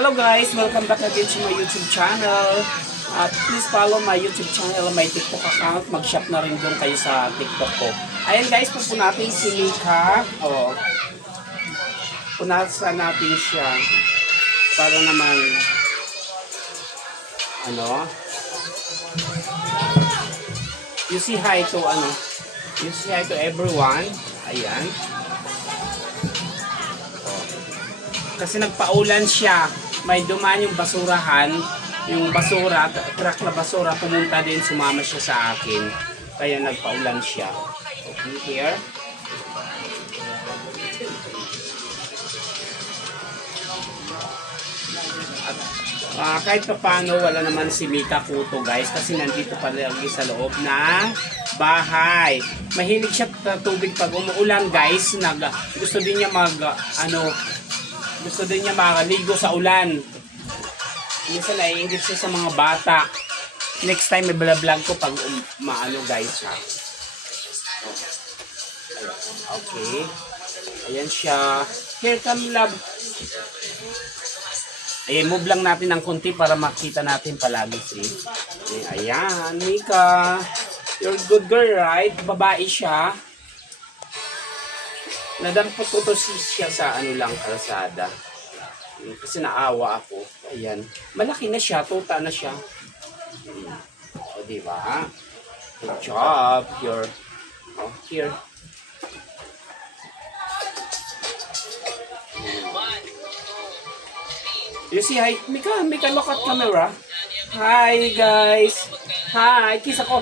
Hello guys, welcome back again to my YouTube channel. At please follow my YouTube channel, my TikTok account. Mag-shop na rin doon kayo sa TikTok ko. Ayan guys, pupunatin si Mika. Oh. Punasan natin siya. Para naman you say hi to you say hi to everyone. Ayan. Kasi nagpaulan siya, may dumaan yung basurahan, yung basura, truck na basura, pumunta din, sumama siya sa akin. Kaya nagpaulan siya. Okay, here. At kahit pa paano, wala naman si Mika Kuto guys, kasi nandito palagi sa loob na bahay. Mahilig siya sa tubig pag umuulan guys, gusto din niya gusto din niya makaligo sa ulan. Minsan naiingit siya sa mga bata. Next time may vlog ko pag guys ha. Okay. Ayan siya. Here come love. Ayan, move lang natin ng konti para makita natin palagi si. Ayan, Mika. You're a good girl, right? Babae siya. Nadampot ko to siya sa kalsada. Kasi naawa ako. Ayan. Malaki na siya. Tuta na siya. O, diba? Good job. Here. You see, hi. Mika, look at camera. Hi, guys. Hi. Kiss ako.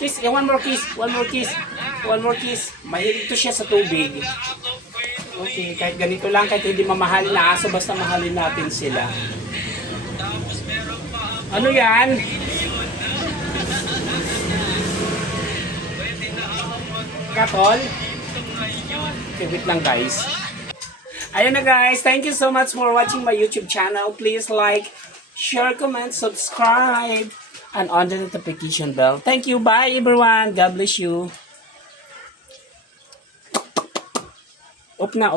Kiss. One more kiss. Mahilig to siya sa tubig. Okay, kahit ganito lang, kahit hindi mamahalin na aso, basta mahalin natin sila. Ano yan? Katol? Okay, wait lang guys. Ayan na guys, thank you so much for watching my YouTube channel. Please like, share, comment, subscribe, and on the notification bell. Thank you. Bye everyone. God bless you. Op na.